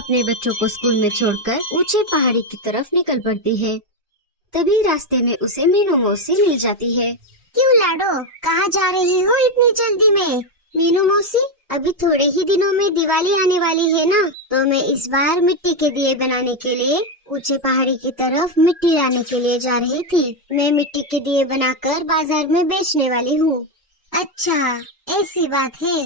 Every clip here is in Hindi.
अपने बच्चों को स्कूल में छोड़कर ऊंचे पहाड़ी की तरफ निकल पड़ती है। तभी रास्ते में उसे मीनू मौसी मिल जाती है। क्यों लाडो, कहाँ जा रही हो इतनी जल्दी में? मीनू मौसी, अभी थोड़े ही दिनों में दिवाली आने वाली है ना, तो मैं इस बार मिट्टी के दिए बनाने के लिए ऊंचे पहाड़ी की तरफ मिट्टी लाने के लिए जा रही थी। मैं मिट्टी के दिए बनाकर बाजार में बेचने वाली हूँ। अच्छा, ऐसी बात है।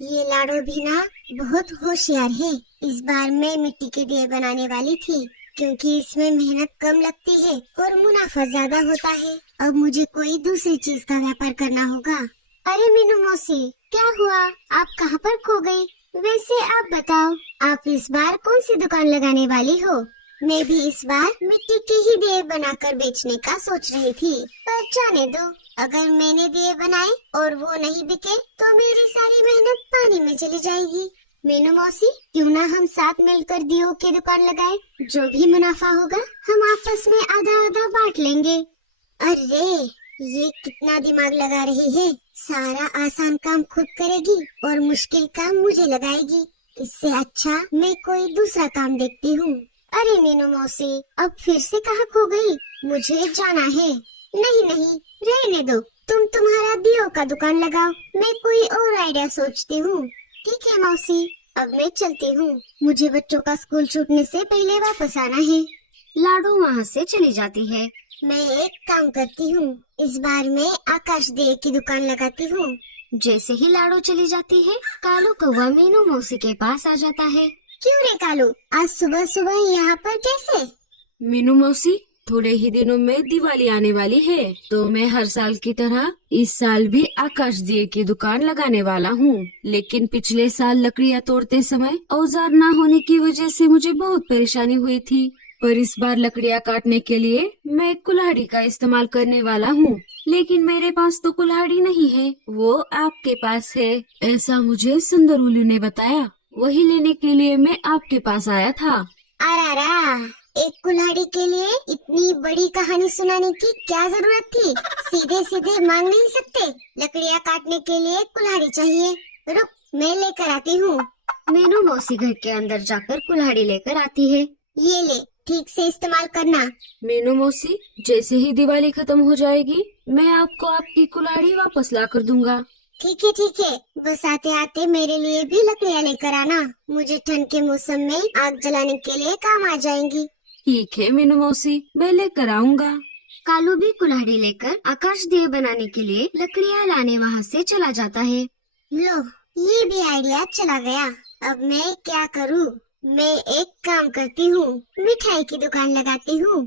ये लाडो भी ना बहुत होशियार है। इस बार मैं मिट्टी के दिए बनाने वाली थी, क्योंकि इसमें मेहनत कम लगती है और मुनाफा ज्यादा होता है। अब मुझे कोई दूसरी चीज का व्यापार करना होगा। अरे मीनू मौसी, क्या हुआ? आप कहाँ पर खो गई? वैसे आप बताओ, आप इस बार कौन सी दुकान लगाने वाली हो? मैं भी इस बार मिट्टी के ही दिए बनाकर बेचने का सोच रही थी, पर जाने दो। अगर मैंने दिए बनाए और वो नहीं बिके तो मेरी सारी मेहनत पानी में चली जाएगी। मीनू मौसी, क्यों ना हम साथ मिलकर दियों की दुकान लगाए? जो भी मुनाफा होगा हम आपस में आधा आधा बांट लेंगे। अरे, ये कितना दिमाग लगा रही है। सारा आसान काम खुद करेगी और मुश्किल काम मुझे लगाएगी। इससे अच्छा मैं कोई दूसरा काम देखती हूँ। अरे मीनू मौसी, अब फिर से कहाँ खो गई? मुझे जाना है। नहीं नहीं, रहने दो। तुम तुम्हारा दियो का दुकान लगाओ, मैं कोई और आइडिया सोचती हूँ। ठीक है मौसी, अब मैं चलती हूँ। मुझे बच्चों का स्कूल छूटने से पहले वापस आना है। लाडो वहाँ से चली जाती है। मैं एक काम करती हूँ, इस बार मैं आकाश दिए की दुकान लगाती हूँ। जैसे ही लाडो चली जाती है, कालू कौवा मीनू मौसी के पास आ जाता है। क्यों रे कालू, आज सुबह सुबह यहाँ पर कैसे? मीनू मौसी, थोड़े ही दिनों में दिवाली आने वाली है, तो मैं हर साल की तरह इस साल भी आकाश दिए की दुकान लगाने वाला हूँ। लेकिन पिछले साल लकड़ियाँ तोड़ते समय औजार न होने की वजह से मुझे बहुत परेशानी हुई थी, पर इस बार लकड़ियाँ काटने के लिए मैं कुल्हाड़ी का इस्तेमाल करने वाला हूँ। लेकिन मेरे पास तो कुल्हाड़ी नहीं है, वो आपके पास है, ऐसा मुझे सुंदर उल्लू ने बताया। वही लेने के लिए मैं आपके पास आया था। अरारा, एक कुल्हाड़ी के लिए इतनी बड़ी कहानी सुनाने की क्या जरूरत थी? सीधे सीधे मांग नहीं सकते? लकड़ियाँ काटने के लिए कुल्हाड़ी चाहिए। रुक, मैं लेकर आती हूँ। मीनू मौसी घर के अंदर जाकर कुल्हाड़ी लेकर आती है। ये ले, ठीक से इस्तेमाल करना। मीनू मौसी, जैसे ही दिवाली खत्म हो जाएगी, मैं आपको आपकी कुल्हाड़ी वापस ला कर दूंगा। ठीक है ठीक है, बस आते आते मेरे लिए भी लकड़ियाँ लेकर आना। मुझे ठंड के मौसम में आग जलाने के लिए काम आ जाएंगी। ठीक है मीनू मौसी, मैं लेकर आऊंगा। कालू भी कुल्हाड़ी लेकर आकाश दिए बनाने के लिए लकड़ियाँ लाने वहाँ से चला जाता है। लो, ये भी आइडिया चला गया। अब मैं क्या करूँ? मैं एक काम करती हूँ, मिठाई की दुकान लगाती हूँ।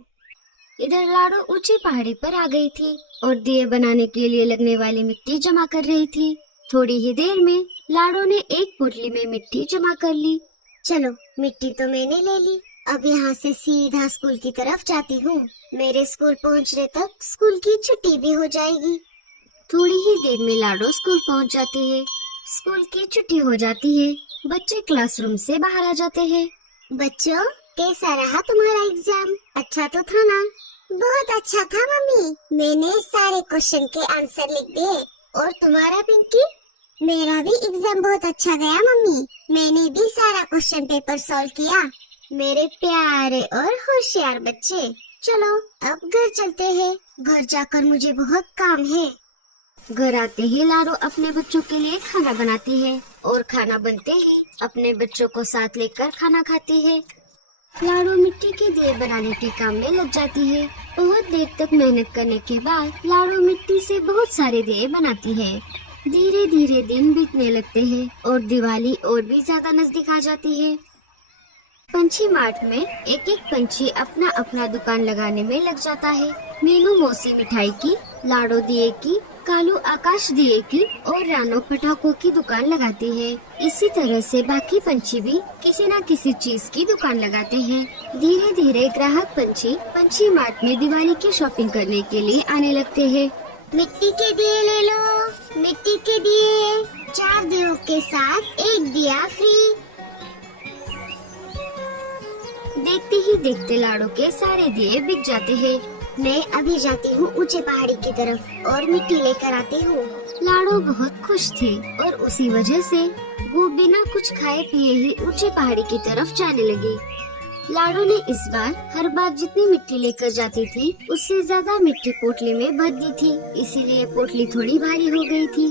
इधर लाडो ऊंची पहाड़ी पर आ गई थी और दिए बनाने के लिए लगने वाली मिट्टी जमा कर रही थी। थोड़ी ही देर में लाडो ने एक पोटली में मिट्टी जमा कर ली। चलो, मिट्टी तो मैंने ले ली। अब यहाँ से सीधा स्कूल की तरफ जाती हूँ। मेरे स्कूल पहुँचने तक स्कूल की छुट्टी भी हो जाएगी। थोड़ी ही देर में लाडो स्कूल पहुँच जाती है। स्कूल की छुट्टी हो जाती है। बच्चे क्लासरूम से बाहर आ जाते हैं। बच्चों, कैसा रहा तुम्हारा एग्जाम? अच्छा तो था ना? बहुत अच्छा था मम्मी, मैंने सारे क्वेश्चन के आंसर लिख दिए। और तुम्हारा पिंकी? मेरा भी एग्जाम बहुत अच्छा गया मम्मी, मैंने भी सारा क्वेश्चन पेपर सॉल्व किया। मेरे प्यारे और होशियार बच्चे, चलो अब घर चलते हैं। घर जाकर मुझे बहुत काम है। घर आते ही लाडो अपने बच्चों के लिए खाना बनाती है और खाना बनते ही अपने बच्चों को साथ लेकर खाना खाती है। लाडो मिट्टी के दिए बनाने के काम में लग जाती है। बहुत देर तक मेहनत करने के बाद लाडो मिट्टी से बहुत सारे दिए बनाती है। धीरे धीरे दिन बीतने लगते हैं और दिवाली और भी ज्यादा नजदीक आ जाती है। पंछी मार्ट में एक एक पंछी अपना अपना दुकान लगाने में लग जाता है। मीनू मौसी मिठाई की, लाडो दिए की, कालू आकाश दिए की और रानो पटाखों की दुकान लगाती है। इसी तरह से बाकी पंछी भी किसी न किसी चीज की दुकान लगाते हैं। धीरे धीरे ग्राहक पंछी मार्ट में दिवाली की शॉपिंग करने के लिए आने लगते हैं। मिट्टी के दिए ले लो, मिट्टी के दिए, 4 दियों के साथ 1 दिया फ्री। देखते ही देखते लाडो के सारे दिए बिक जाते हैं। मैं अभी जाती हूँ ऊंचे पहाड़ी की तरफ और मिट्टी लेकर आती हूँ। लाडो बहुत खुश थी और उसी वजह से वो बिना कुछ खाए पिए ही ऊंची पहाड़ी की तरफ जाने लगी। लाडो ने इस बार हर बार जितनी मिट्टी लेकर जाती थी उससे ज्यादा मिट्टी पोटली में भर दी थी, इसीलिए पोटली थोड़ी भारी हो गई थी।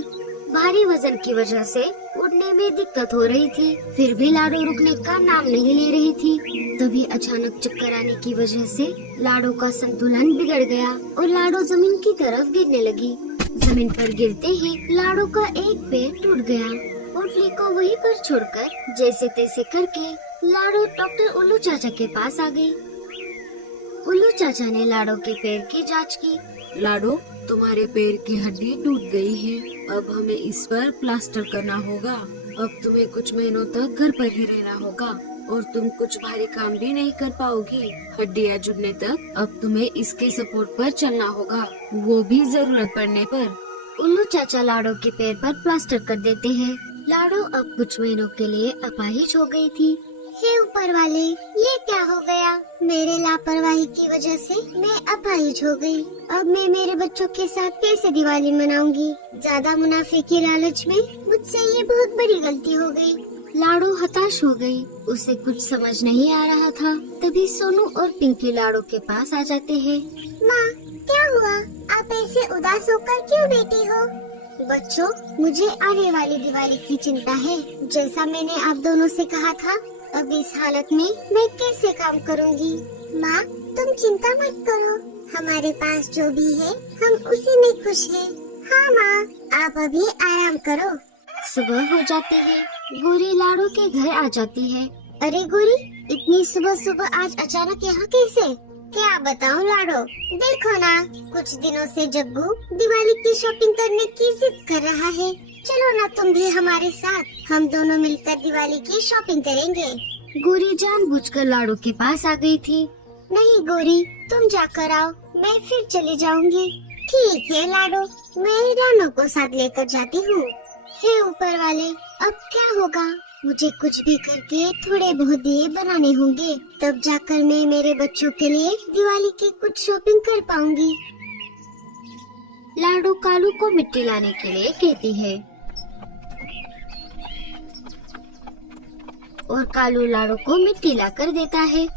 भारी वजन की वजह से उड़ने में दिक्कत हो रही थी, फिर भी लाडो रुकने का नाम नहीं ले रही थी। तभी अचानक चक्कर आने की वजह से लाडो का संतुलन बिगड़ गया और लाडो जमीन की तरफ गिरने लगी। जमीन पर गिरते ही लाडो का एक पैर टूट गया। पोटली को वहीं पर छोड़कर जैसे तैसे करके लाडो डॉक्टर उल्लू चाचा के पास आ गई। उल्लू चाचा ने लाडो के पैर की जांच की। लाडो, तुम्हारे पैर की हड्डी टूट गई है, अब हमें इस पर प्लास्टर करना होगा। अब तुम्हें कुछ महीनों तक घर पर ही रहना होगा और तुम कुछ भारी काम भी नहीं कर पाओगी। हड्डियाँ जुड़ने तक अब तुम्हें इसके सपोर्ट पर चलना होगा, वो भी जरूरत पड़ने पर। उल्लू चाचा लाडो के पैर पर प्लास्टर कर देते हैं। लाडो अब कुछ महीनों के लिए अपाहिज हो गई थी। हे ऊपर वाले, ये क्या हो गया? मेरे लापरवाही की वजह से मैं अपाहिज हो गई। अब मैं मेरे बच्चों के साथ कैसे दिवाली मनाऊंगी? ज्यादा मुनाफे की लालच में मुझसे ये बहुत बड़ी गलती हो गई। लाडो हताश हो गई, उसे कुछ समझ नहीं आ रहा था। तभी सोनू और पिंकी लाडो के पास आ जाते हैं। माँ, क्या हुआ? आप ऐसे उदास होकर क्यों बैठी हो? बच्चों, मुझे आने वाली दिवाली की चिंता है। जैसा मैंने आप दोनों से कहा था, अब इस हालत में मैं कैसे काम करूंगी? माँ, तुम चिंता मत करो, हमारे पास जो भी है हम उसी में खुश हैं। हाँ माँ, आप अभी आराम करो। सुबह हो जाती है। गोरी लाडो के घर आ जाती है। अरे गोरी, इतनी सुबह सुबह आज अचानक यहाँ कैसे? क्या बताऊँ लाडो, देखो ना, कुछ दिनों से जग्गू दिवाली की शॉपिंग करने की जिद कर रहा है। चलो ना तुम भी हमारे साथ, हम दोनों मिलकर दिवाली की शॉपिंग करेंगे। गोरी जानबूझकर लाडो के पास आ गई थी। नहीं गोरी, तुम जाकर आओ, मैं फिर चली जाऊंगी। ठीक है लाडो, मैं रानो को साथ लेकर जाती हूँ। हे ऊपर वाले, अब क्या होगा? मुझे कुछ भी करके थोड़े बहुत दिए बनाने होंगे, तब जाकर मैं मेरे बच्चों के लिए दिवाली की कुछ शॉपिंग कर पाऊंगी। लाडो कालू को मिट्टी लाने के लिए कहती है और कालू लाडो को मिट्टी लाकर देता है।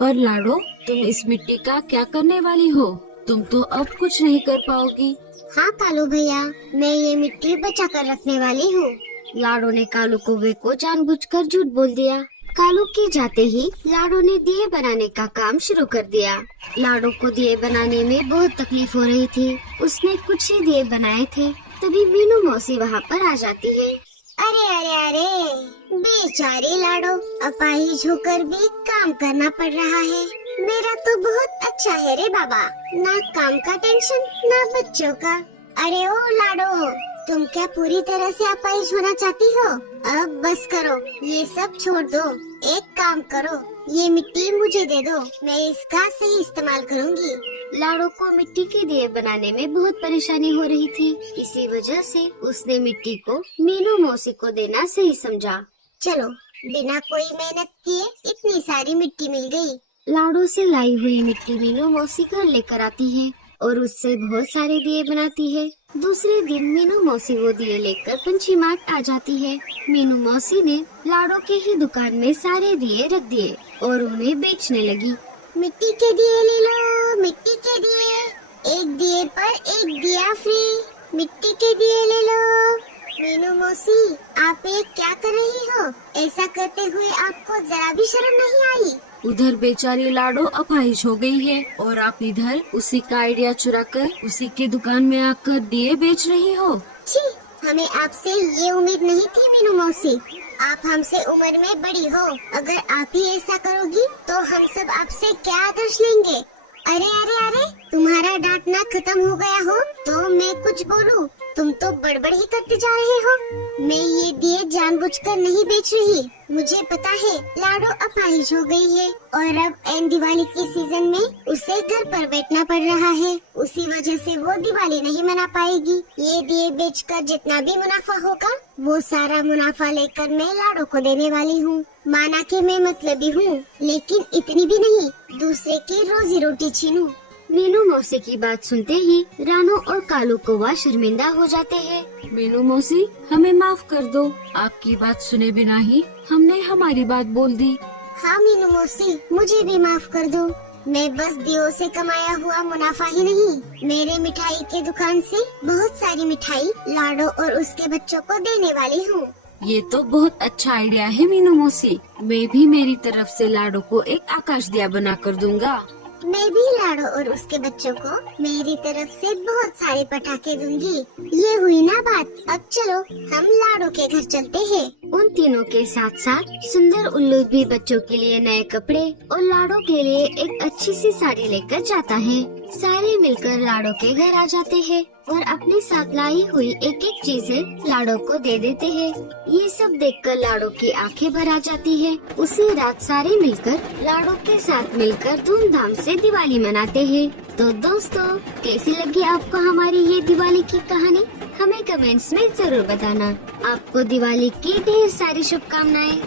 पर लाडो, तुम इस मिट्टी का क्या करने वाली हो? तुम तो अब कुछ नहीं कर पाओगी। हाँ कालू भैया, मैं ये मिट्टी बचा कर रखने वाली हूँ। लाडो ने कालू कौवे को जानबूझकर झूठ बोल दिया। कालू के जाते ही लाडो ने दिए बनाने का काम शुरू कर दिया। लाडो को दिए बनाने में बहुत तकलीफ हो रही थी। उसने कुछ ही दिए बनाए थे, तभी मीनू मौसी वहाँ पर आ जाती है। अरे अरे अरे, बेचारी लाडो, अपाहिज होकर भी काम करना पड़ रहा है। मेरा तो बहुत अच्छा है रे बाबा, ना काम का टेंशन ना बच्चों का। अरे ओ लाडो, तुम क्या पूरी तरह से अपाहिज होना चाहती हो? अब बस करो, ये सब छोड़ दो। एक काम करो, ये मिट्टी मुझे दे दो, मैं इसका सही इस्तेमाल करूँगी। लाडो को मिट्टी के दिए बनाने में बहुत परेशानी हो रही थी, इसी वजह से उसने मिट्टी को मीनू मौसी को देना सही समझा। चलो, बिना कोई मेहनत किए इतनी सारी मिट्टी मिल गई। लाडो से लाई हुई मिट्टी मीनू मौसी घर लेकर आती है और उससे बहुत सारे दिए बनाती है। दूसरे दिन मीनू मौसी वो दिए लेकर पंछी मार्ट आ जाती है। मीनू मौसी ने लाडो के ही दुकान में सारे दिए रख दिए और उन्हें बेचने लगी। मिट्टी के दिए ले लो, मिट्टी के दिए, एक दिए पर एक दिया फ्री। मिट्टी के दिए ले लो। मीनू मौसी, आप ये क्या कर रही हो? ऐसा करते हुए आपको जरा भी शर्म नहीं आई? उधर बेचारी लाडो अपाहिज हो गई है और आप इधर उसी का आइडिया चुराकर उसी के दुकान में आकर दिए बेच रही हो। छी, हमें आपसे ये उम्मीद नहीं थी मीनू मौसी। आप हमसे उम्र में बड़ी हो, अगर आप ही ऐसा करोगी तो हम सब आपसे क्या आदर्श लेंगे? अरे अरे अरे, तुम्हारा डांटना खत्म हो गया हो तो मैं कुछ बोलूं? तुम तो बड़बड़ ही करते जा रहे हो। मैं ये दिए जानबूझकर नहीं बेच रही, मुझे पता है लाडो अपाहिज हो गई है और अब एन दिवाली के सीजन में उसे घर पर बैठना पड़ रहा है, उसी वजह से वो दिवाली नहीं मना पाएगी। ये दिए बेचकर जितना भी मुनाफा होगा वो सारा मुनाफा लेकर मैं लाडो को देने वाली हूँ। माना कि मैं मतलबी हूँ, लेकिन इतनी भी नहीं दूसरे की रोजी रोटी छीनूं। मीनू मौसी की बात सुनते ही रानू और कालू कौवा शर्मिंदा हो जाते हैं। मीनू मौसी, हमें माफ कर दो। आपकी बात सुने बिना ही हमने हमारी बात बोल दी। हाँ मीनू मौसी, मुझे भी माफ कर दो। मैं बस दियो से कमाया हुआ मुनाफा ही नहीं, मेरे मिठाई के दुकान से बहुत सारी मिठाई लाडो और उसके बच्चों को देने वाली हूँ। ये तो बहुत अच्छा आइडिया है मीनू मौसी। मैं भी मेरी तरफ से लाडो को एक आकाश दिया बना कर दूंगा। मैं भी लाडो और उसके बच्चों को मेरी तरफ से बहुत सारे पटाखे दूंगी। ये हुई ना बात। अब चलो हम लाडो के घर चलते हैं। उन तीनों के साथ साथ सुंदर उल्लू भी बच्चों के लिए नए कपड़े और लाडो के लिए एक अच्छी सी साड़ी लेकर जाता है। सारे मिलकर लाडो के घर आ जाते हैं और अपने साथ लाई हुई एक एक चीजें लाडो को दे देते हैं। ये सब देखकर लाडो की आंखें भर आ जाती है। उसी रात सारे मिलकर लाडो के साथ मिलकर धूमधाम से दिवाली मनाते हैं। तो दोस्तों, कैसी लगी आपको हमारी ये दिवाली की कहानी? हमें कमेंट्स में जरूर बताना। आपको दिवाली की ढेर सारी शुभकामनाएं।